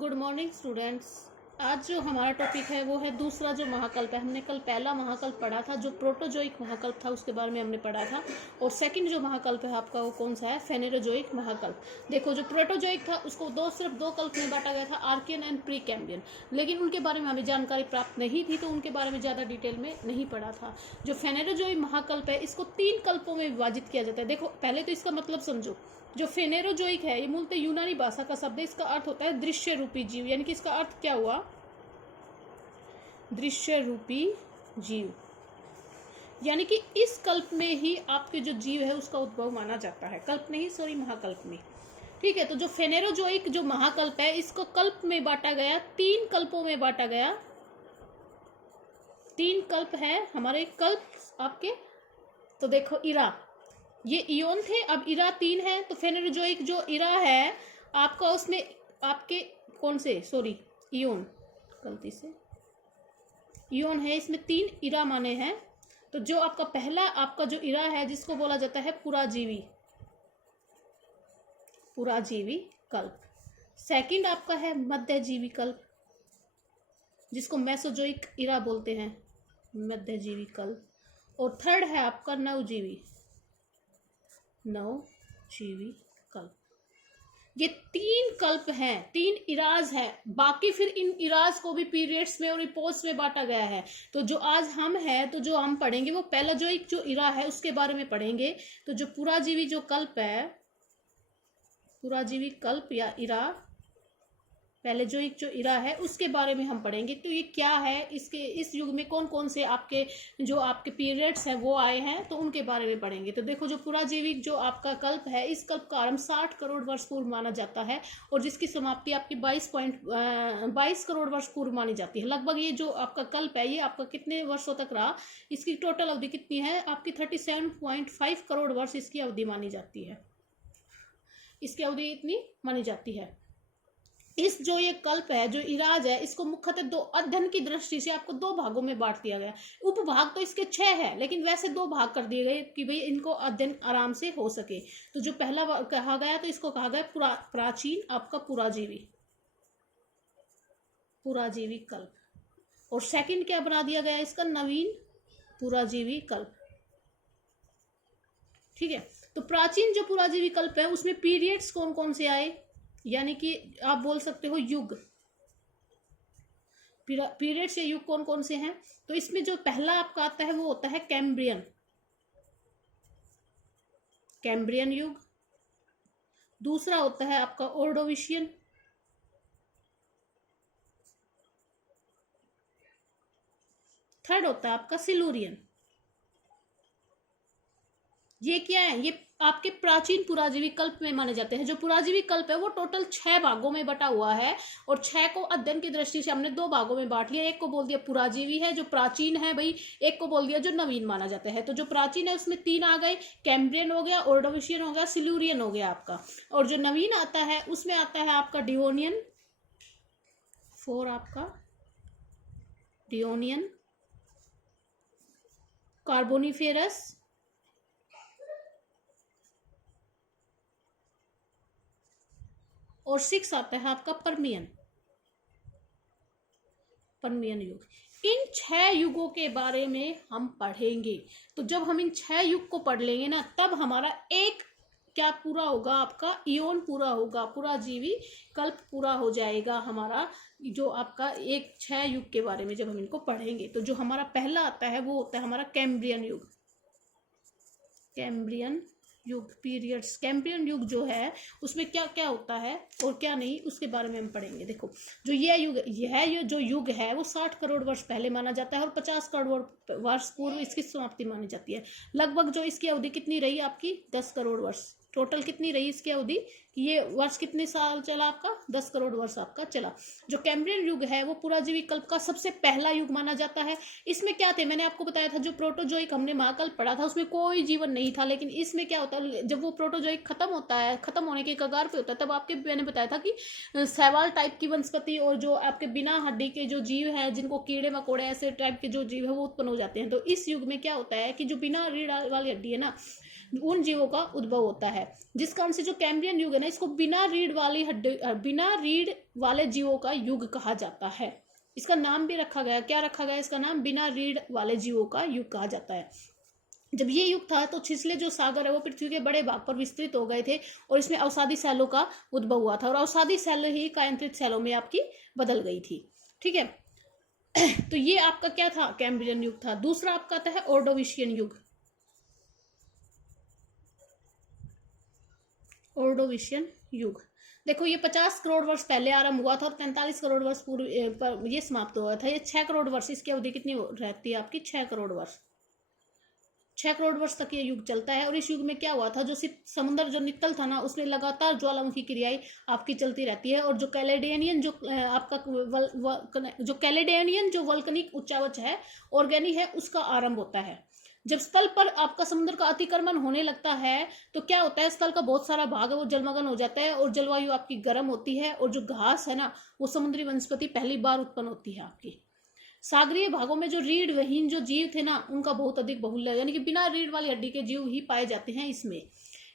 Good morning students. आज जो हमारा टॉपिक है वो है दूसरा जो महाकल्प है। हमने कल पहला महाकल्प पढ़ा था जो प्रोटोजोइक महाकल्प था, उसके बारे में हमने पढ़ा था। और सेकंड जो महाकल्प है आपका वो कौन सा है? फेनेरोजोइक महाकल्प। देखो, जो प्रोटोजोइक था उसको सिर्फ दो कल्प में बांटा गया था, आर्कियन एंड प्री कैम्ब्रियन। लेकिन उनके बारे में हमें जानकारी प्राप्त नहीं थी तो उनके बारे में ज़्यादा डिटेल में नहीं पढ़ा था। जो फेनेरोजोइक महाकल्प है इसको 3 कल्पों में विभाजित किया जाता है। देखो, पहले तो इसका मतलब समझो। जो फेनेरोजोइक है ये मूलतः यूनानी भाषा का शब्द है। इसका अर्थ होता है दृश्य रूपी जीव, यानी कि इसका अर्थ क्या हुआ? दृश्य रूपी जीव। यानी कि इस कल्प में ही आपके जो जीव है उसका उद्भव माना जाता है। कल्प नहीं, सॉरी, महाकल्प में। ठीक है, तो जो फेनेरोजोइक जो महाकल्प है इसको कल्प में बांटा गया, 3 कल्पों में बांटा गया। 3 कल्प है हमारे कल्प आपके। तो देखो, इरा ये इयोन थे, अब इरा 3 है। तो फेनेरोजोइक जो इरा है आपका उसमें आपके कौन से, सॉरी, इयोन, गलती से इयोन है, इसमें 3 इरा माने हैं। तो जो आपका पहला आपका जो इरा है जिसको बोला जाता है पुराजीवी कल्प। सेकंड आपका है मध्यजीवी कल्प जिसको मेसोजोइक इरा बोलते हैं, मध्यजीवी कल्प। और थर्ड है आपका नवजीवी कल्प। ये 3 कल्प हैं, 3 इराज है। बाकी फिर इन इराज को भी पीरियड्स में और इपोज में बांटा गया है। तो जो आज हम है, तो जो हम पढ़ेंगे वो पैलाजोइक जो इरा है उसके बारे में पढ़ेंगे। तो जो पुराजीवी जो कल्प है, पुराजीवी कल्प या इरा, पैलेजोइक जो इरा है उसके बारे में हम पढ़ेंगे। तो ये क्या है, इसके इस युग में कौन कौन से आपके जो आपके पीरियड्स हैं वो आए हैं, तो उनके बारे में पढ़ेंगे। तो देखो, जो पुराजीविक जो आपका कल्प है इस कल्प का आरंभ 60 करोड़ वर्ष पूर्व माना जाता है और जिसकी समाप्ति आपकी 22 करोड़ वर्ष पूर्व मानी जाती है। लगभग ये जो आपका कल्प है ये आपका कितने वर्षों तक रहा? इसकी टोटल अवधि कितनी है आपकी? 37.5 करोड़ वर्ष इसकी अवधि मानी जाती है। इसकी अवधि इतनी मानी जाती है। इस जो ये कल्प है, जो इराज है, इसको मुख्यतः 2 अध्ययन की दृष्टि से आपको 2 भागों में बांट दिया गया। उपभाग तो इसके 6 है, लेकिन वैसे 2 भाग कर दिए गए कि भाई इनको अध्ययन आराम से हो सके। तो जो पहला कहा गया तो इसको कहा गया प्राचीन आपका पुराजीवी कल्प। और सेकंड क्या बना दिया गया इसका? नवीन पुराजीवी कल्प। ठीक है, तो प्राचीन जो पुराजीवी कल्प है उसमें पीरियड्स कौन कौन से आए, यानी कि आप बोल सकते हो युग। पीरियड्स या युग कौन कौन से हैं? तो इसमें जो पहला आपका आता है वो होता है कैम्ब्रियन युग। दूसरा होता है आपका ऑर्डोविशियन। थर्ड होता है आपका सिलूरियन। ये क्या है? ये आपके प्राचीन पुराजीवी कल्प में माने जाते हैं। जो पुराजीवी कल्प है वो टोटल 6 भागों में बटा हुआ है और 6 को अध्ययन की दृष्टि से हमने 2 भागों में बांट लिया। एक को बोल दिया पुराजीवी है जो प्राचीन है भाई, एक को बोल दिया जो नवीन माना जाता है। तो जो प्राचीन है उसमें 3 आ गए, कैम्ब्रियन हो गया, ऑर्डोविशियन हो गया, सिल्यूरियन हो गया आपका। और जो नवीन आता है उसमें आता है आपका डिओनियन, 4 आपका डिओनियन, कार्बोनिफेरस, और 6 आता है आपका परमियन युग। इन 6 युगों के बारे में हम पढ़ेंगे। तो जब हम इन 6 युग को पढ़ लेंगे ना, तब हमारा एक क्या पूरा होगा? आपका इयोन पूरा होगा, पुराजीवी कल्प पूरा हो जाएगा हमारा। जो आपका एक 6 युग के बारे में जब हम इनको पढ़ेंगे, तो जो हमारा पहला आता है वो होता है हमारा कैम्ब्रियन युग पीरियड्स। कैम्ब्रियन युग जो है उसमें क्या क्या होता है और क्या नहीं, उसके बारे में हम पढ़ेंगे। देखो, जो ये जो युग है वो 60 करोड़ वर्ष पहले माना जाता है और 50 करोड़ वर्ष पूर्व इसकी समाप्ति मानी जाती है। लगभग जो इसकी अवधि कितनी रही आपकी? 10 करोड़ वर्ष। टोटल कितनी रही इसकी अवधि? ये वर्ष कितने साल चला आपका? 10 करोड़ वर्ष आपका चला। जो कैम्ब्रियन युग है वो पुराजीवी कल्प का सबसे पहला युग माना जाता है। इसमें क्या थे? मैंने आपको बताया था जो प्रोटोजोइक हमने महाकल्प पढ़ा था उसमें कोई जीवन नहीं था। लेकिन इसमें क्या होता है, जब वो प्रोटोजोइक खत्म होता है, खत्म होने के कगार पे होता है, तब आपके मैंने बताया था कि शैवाल टाइप की वनस्पति और जो आपके बिना हड्डी के जो जीव हैं, जिनको कीड़े मकोड़े ऐसे टाइप के जो जीव है वो उत्पन्न हो जाते हैं। तो इस युग में क्या होता है कि जो बिना रीढ़ वाली हड्डी है ना, उन जीवों का उद्भव होता है। जिस कारण से जो कैम्ब्रियन युग है ना, इसको बिना रीढ़ वाले जीवों का युग कहा जाता है। इसका नाम भी रखा गया, क्या रखा गया इसका नाम? बिना रीढ़ वाले जीवों का युग कहा जाता है। जब ये युग था तो छिछले जो सागर है वो पृथ्वी के बड़े भाग पर विस्तृत हो गए थे और इसमें अवसादी सेलों का उद्भव हुआ था और अवसादी सेल ही कायांतरित सेलों में आपकी बदल गई थी। ठीक है, तो ये आपका क्या था? कैम्ब्रियन युग था। दूसरा आपका आता है ऑर्डोविशियन युग। ऑर्डोविशियन युग देखो, ये 50 करोड़ वर्ष पहले आरंभ हुआ था और 43 करोड़ वर्ष पूर्व पर ये समाप्त हुआ था। ये 6 करोड़ वर्ष, इसकी अवधि कितनी रहती है आपकी? 6 करोड़ वर्ष। 6 करोड़ वर्ष तक ये युग चलता है। और इस युग में क्या हुआ था? जो समुद्र जो नित्तल था ना, उसमें लगातार ज्वालामुखी क्रियाएं आपकी चलती रहती है और जो कैलेडोनियन जो आपका जो कैलेडोनियन जो वल्कनिक उच्चावच है, ऑर्गेनी है, उसका आरंभ होता है। जब स्थल पर आपका समुद्र का अतिक्रमण होने लगता है तो क्या होता है? स्थल का बहुत सारा भाग है वो जलमग्न हो जाता है और जलवायु आपकी गर्म होती है और जो घास है ना, वो समुद्री वनस्पति पहली बार उत्पन्न होती है आपकी। सागरीय भागों में जो रीढ़ विहीन जो जीव थे ना, उनका बहुत अधिक बहुल्य, यानी कि बिना रीढ़ वाली हड्डी के जीव ही पाए जाते हैं इसमें।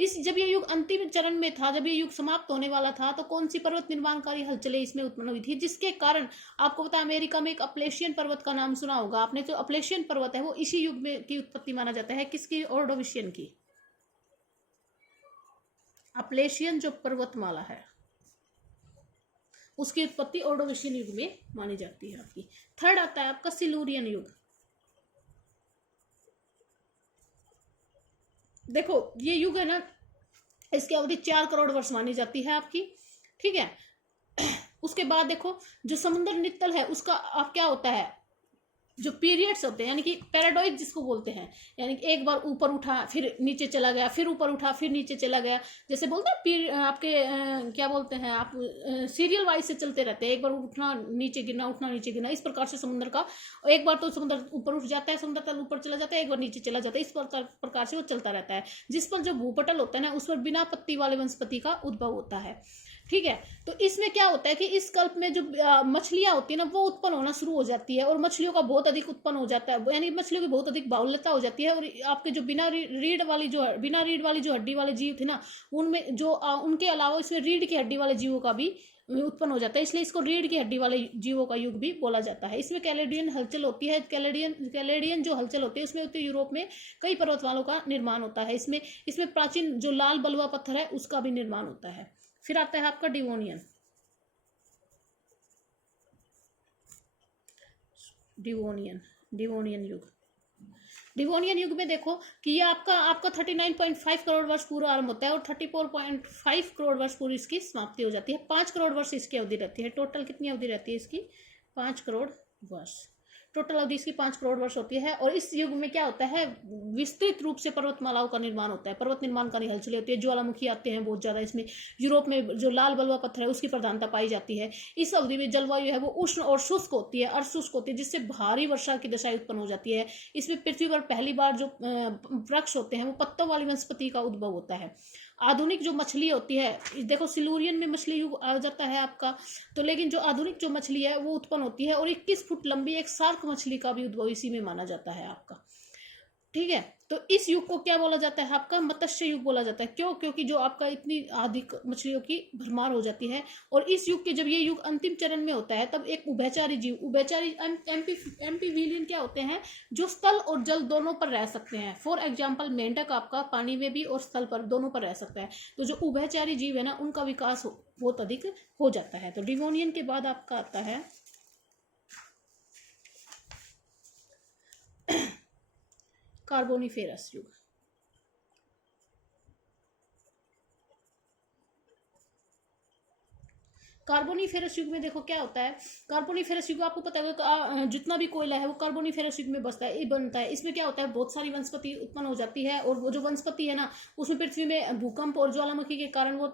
जब ये युग अंतिम चरण में था, जब ये युग समाप्त होने वाला था, तो कौन सी पर्वत निर्माणकारी हलचलें इसमें उत्पन्न हुई थी, जिसके कारण आपको पता है अमेरिका में एक अपलेशियन पर्वत का नाम सुना होगा आपने। जो अपलेशियन पर्वत है वो इसी युग में की उत्पत्ति माना जाता है। किसकी? ऑर्डोविशियन की। अपलेशियन जो पर्वतमाला है उसकी उत्पत्ति ऑर्डोविशियन युग में मानी जाती है आपकी। थर्ड आता है आपका सिलूरियन युग। देखो ये युग है ना, इसकी अवधि 4 करोड़ वर्ष मानी जाती है आपकी। ठीक है, उसके बाद देखो जो समुद्र नित्तल है उसका आप क्या होता है? जो पीरियड्स होते हैं, यानी कि पैराडॉइक जिसको बोलते हैं, यानी कि एक बार ऊपर उठा फिर नीचे चला गया, फिर ऊपर उठा फिर नीचे चला गया, जैसे बोलते हैं आपके क्या बोलते हैं आप, सीरियल वाइज से चलते रहते हैं। एक बार उठना नीचे गिरना, उठना नीचे गिरना, इस प्रकार से समुद्र का एक बार तो समुद्र ऊपर उठ जाता है, समुद्र तल ऊपर चला जाता है, एक बार नीचे चला जाता है, इस प्रकार से वो चलता रहता है। जिस पर जो भूपटल होता है ना, उस पर बिना पत्ती वाले वनस्पति का उद्भव होता है। ठीक है, तो इसमें क्या होता है कि इस कल्प में जो मछलियां होती है ना, वो उत्पन्न होना शुरू हो जाती है और मछलियों का बहुत अधिक उत्पन्न हो जाता है, यानी मछलियों की बहुत अधिक बाहुल्यता हो जाती है। और आपके जो बिना रीढ़ वाली जो हड्डी वाले जीव थे ना, उनमें जो उनके अलावा इसमें रीढ़ की हड्डी वाले जीवों का भी उत्पन्न हो जाता है, इसलिए इसको रीढ़ की हड्डी वाले जीवों का युग भी बोला जाता है। इसमें कैलेडियन हलचल होती है। कैलेडियन जो हलचल होती है उसमें उत्तरी यूरोप में कई पर्वतमालों का निर्माण होता है। इसमें प्राचीन जो लाल बलुआ पत्थर है उसका भी निर्माण होता है। फिर आता है आपका डिवोनियन युग। डिवोनियन युग में देखो कि ये आपका 39.5 करोड़ वर्ष पूर्व आरंभ होता है और 34.5 करोड़ वर्ष पूर्व इसकी समाप्ति हो जाती है। 5 करोड़ वर्ष इसकी अवधि रहती है। टोटल कितनी अवधि रहती है इसकी? 5 करोड़ वर्ष। टोटल अवधि इसकी 5 करोड़ वर्ष होती है। और इस युग में क्या होता है? विस्तृत रूप से पर्वतमालाओं का निर्माण होता है, पर्वत निर्माणकारी हलचलें होती है, ज्वालामुखी आते हैं बहुत ज्यादा। इसमें यूरोप में जो लाल बलुआ पत्थर है उसकी प्रधानता पाई जाती है। इस अवधि में जलवायु है वो उष्ण और शुष्क होती है, अर्धशुष्क होती है, जिससे भारी वर्षा की दशा उत्पन्न हो जाती है। इसमें पृथ्वी पर पहली बार जो वृक्ष होते हैं वो पत्तों वाली वनस्पति का उद्भव होता है। आधुनिक जो मछली होती है, देखो सिलूरियन में मछली युग आ जाता है आपका, तो लेकिन जो आधुनिक जो मछली है वो उत्पन्न होती है और 21 फुट लंबी एक शार्क मछली का भी उद्भव इसी में माना जाता है आपका। ठीक है, तो इस युग को क्या बोला जाता है आपका? मत्स्य युग बोला जाता है। क्यों? क्योंकि जो आपका इतनी अधिक मछलियों की भरमार हो जाती है। और इस युग के जब ये युग अंतिम चरण में होता है तब एक उभयचारी एम्फीबियन क्या होते हैं? जो स्थल और जल दोनों पर रह सकते हैं। फॉर एग्जाम्पल मेंढक आपका पानी में भी और स्थल पर दोनों पर रह सकता है। तो जो उभयचारी जीव है ना, उनका विकास बहुत अधिक हो जाता है। तो डिवोनियन के बाद आपका आता है कार्बोनिफेरस युग। कार्बोनिफेरस युग में देखो क्या होता है? कार्बोनिफेरस युग आपको पता है जितना भी कोयला है वो कार्बोनिफेरस युग में बनता है। इसमें क्या होता है? बहुत सारी वनस्पति उत्पन्न हो जाती है और वो जो वनस्पति है ना, उसमें पृथ्वी में भूकंप और ज्वालामुखी के कारण वो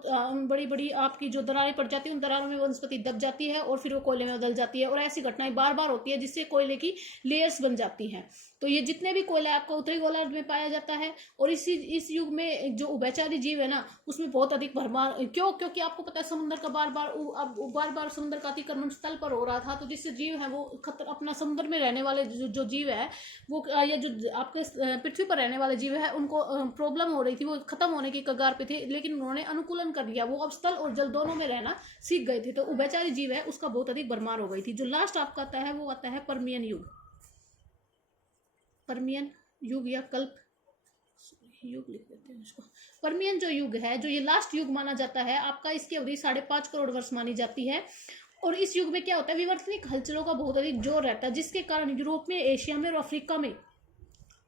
बड़ी बड़ी आपकी जो दरारें पड़ जाती है, उन दरारों में वनस्पति दब जाती है और फिर वो कोयले में बदल जाती है। और ऐसी घटनाएं बार बार होती है जिससे कोयले की लेयर्स बन जाती हैं। तो ये जितने भी कोयला आपका उत्तरी गोलार्ध में पाया जाता है। और इस युग में जो उभयचारी जीव है ना, उसमें बहुत अधिक भरमार। क्योंकि आपको पता है समुद्र का बार बार अब बार बार समुद्र का अतिक्रमण स्थल पर हो रहा था, तो जिससे जीव है वो अपना समुद्र में रहने वाले जो जीव है वो, या जो आपके पृथ्वी पर रहने वाले जीव है, उनको प्रॉब्लम हो रही थी, वो खत्म होने की कगार पे थे, लेकिन उन्होंने अनुकूलन कर लिया, वो अब स्थल और जल दोनों में रहना सीख गए थे। तो उभयचरी जीव है उसका बहुत अधिक भरमार हो गई थी। जो लास्ट आपका आता है वो आता है पर्मियन युग। पर्मियन युग या कल्प युग लिख देते हैं इसको। पर्मियन जो युग है, जो ये लास्ट युग माना जाता है आपका, इसकी अवधि 5.5 करोड़ वर्ष मानी जाती है। और इस युग में क्या होता है, विवर्तनिक हलचलों का बहुत अधिक जोर रहता है, जिसके कारण यूरोप में, एशिया में और अफ्रीका में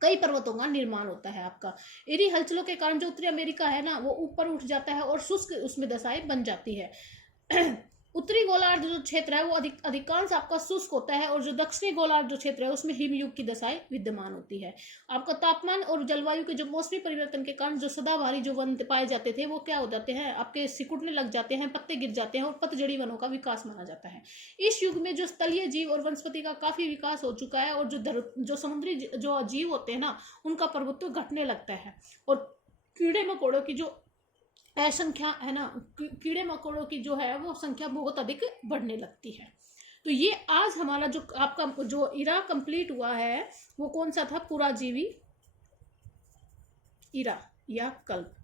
कई पर्वतों का निर्माण होता है आपका। इन्हीं हलचलों के कारण जो उत्तरी अमेरिका है ना, वो ऊपर उठ जाता है और शुष्क उसमें दशाएं बन जाती है। उत्तरी गोलार्ध जो क्षेत्र है वो अधिकांश आपका शुष्क होता है, और जो दक्षिणी गोलार्ध जो क्षेत्र है उसमें हिमयुग की दशाएं विद्यमान होती है। आपका तापमान और जलवायु के जो मौसमी परिवर्तन के कारण जो सदाबहारी जो वन पाए जाते थे वो क्या हो जाते हैं, आपके सिकुड़ने लग जाते हैं, पत्ते गिर जाते हैं, और पतझड़ी वनों का विकास माना जाता है। इस युग में जो स्थलीय जीव और वनस्पति का काफी विकास हो चुका है, और जो समुद्री जो जीव होते हैं ना, उनका प्रभुत्व घटने लगता है, और कीड़े मकोड़ों की जो संख्या है ना, कीड़े मकोड़ों की जो है वो संख्या बहुत अधिक बढ़ने लगती है। तो ये आज हमारा जो आपका जो इरा कंप्लीट हुआ है वो कौन सा था, पुराजीवी इरा या कल्प।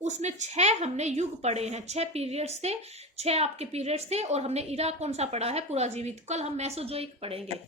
उसमें 6 हमने युग पढ़े हैं, 6 पीरियड्स थे, 6 आपके पीरियड्स थे, और हमने इरा कौन सा पढ़ा है, पुराजीवी। कल हम मेसोजोइक पढ़ेंगे।